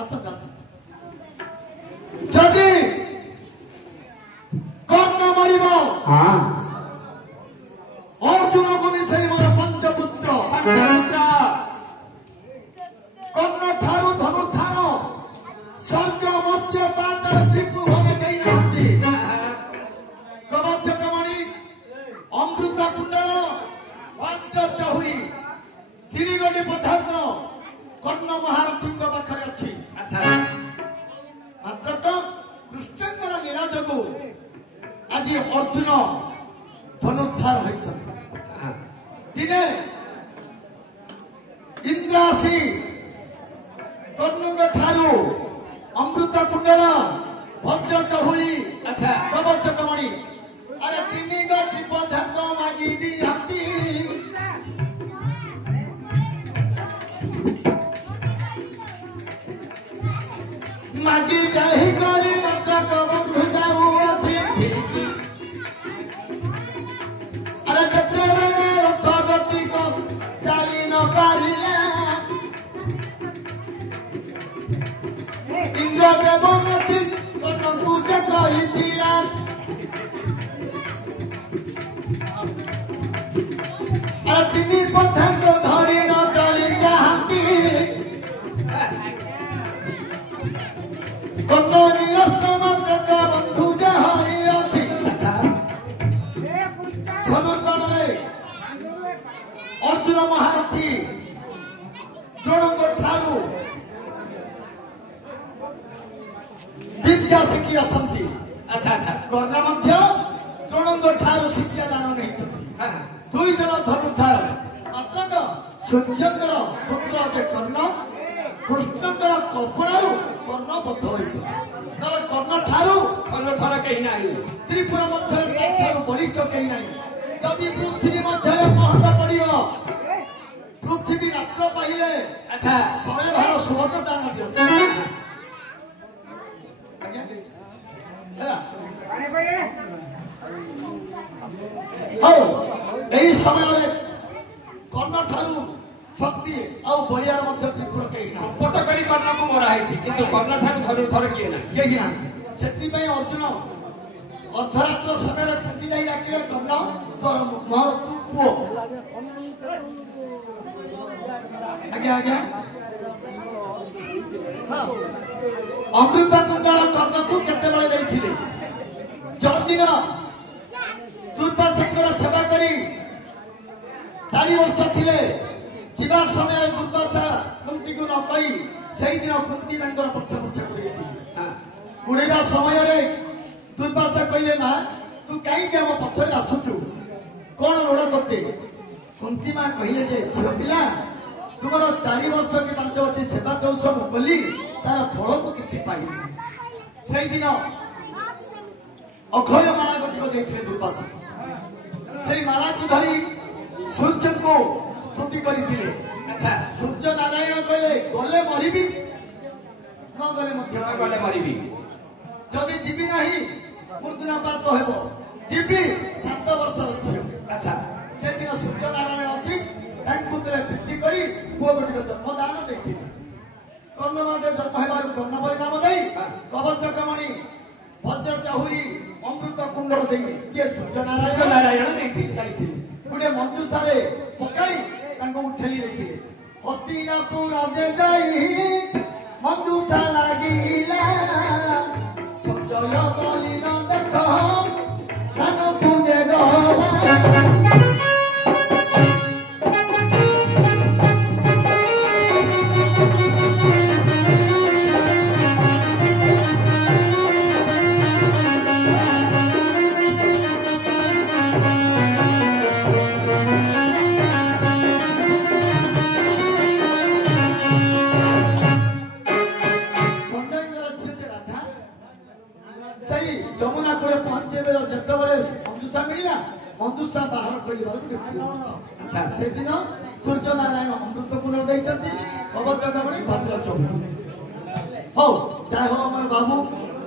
आसत आसत जदि कर्ण मरिब अर्जुन को मिसई मोर पंचपुत्र कर्ण ठारू धनुर्धान स्वर्ग मध्य पाताल त्रिभुवन कई नांती कवच कमणि अमृत कुंडल वज्र चहुरी तिरिगोटी पदार्थ कर्ण महारथी पाखे अच्छी मात्र तो कृष्णकर लीला जो आज अर्जुन धनुर्धार होती दिने इंद्रासी कर्ण ठारू अमृत कुंडल भद्र चहुली कवच कमणि अरे तीन गोटी पदार्थ मागी दिहती मागी कही करी मात्र बंधु जाऊ अच्छी अरे जते बेले रथ गति को चली न पारिले इंद्रदेव नाची कर्ण पूजा कहिथिला अरे तीन पदार्थ धरी न चली जाती कर्ण निरस्त्र मात्र बंधु जहाई अच्छी धनुर्बाण अर्जुन महारथी द्रोणक ठारू विद्या शिखी असंती कर्ण मध्य द्रोणक ठारू शिक्षा दान नहीं दुई जन धनुर्धार मात्र सूर्यकर पुत्र जे कर्ण कृष्णकर कल्पनारू कर्ण बद्ध होती कर्ण ठारू कहीं नहीं त्रिपुरा मध्य वरिष्ठ कहीं नहीं जदि पृथ्वी मध्य पहट पड़ पृथ्वी रात्र पाइले शहे भार सुवर्ण दान दियो समय कर्ण ठारू शक्ति आउ बलियार मध्य त्रिपुरा कहीं ना पट करी कर्ण को मरा है किंतु कर्ण ठारू धनुर्धर किए ना कहीं ना सेति पे अर्जुन अर्धरात्र समय कुंती जाई डाकिले कर्ण तोर मोर पुओ आज्ञा आज्ञा अमृत कुंडल कर्ण को केते बेले देइथिले जदिन दुर्वासाकर सेवा करी 4 वर्ष थिले जीवा समय दुर्वासा कुंती को न कही से दिन कुंती पक्ष पक्ष उड़ेबा समय दुर्वासा कहले माँ तू कहीं आम पक्षर आसुचु कौन लोड़ा करते कुंती माँ कहले जे झील पिला तुम 4 वर्ष कि 5 वर्ष सेवा जो सब कली तार फल को किसी पाई से दिन अक्षय माला गोटी देते दुर्वासा से माला को धरी सूर्य को स्तुति करते सूर्य नारायण कहले गले मरबी न गले मरबी जदि जीवी नहीं मृत्युनापात हेब जीवी 7 वर्ष अच्छी से दिन सूर्य नारायण आसी प्रीति करी पुओ गोटी जन्मदान देती कर्ण माटे जन्म हेबार कर्ण परी नाम दे कवच कमणि भद्र चहुरी अमृत कुंडल दे किए सूर्य नारायण गोटे मंजूषा पकाई उठेली देते हस्तिनापुर जाई मंजूषा लागिला संजय बलि न देख सान पूजे जमुना को पहुंचे बेल जत मंजूषा मिलला मंजूषा बाहर कर से दिन सूर्य नारायण अमृत कुंड कवच कमणि भद्र चौक हो चाहे हो अमर बाबू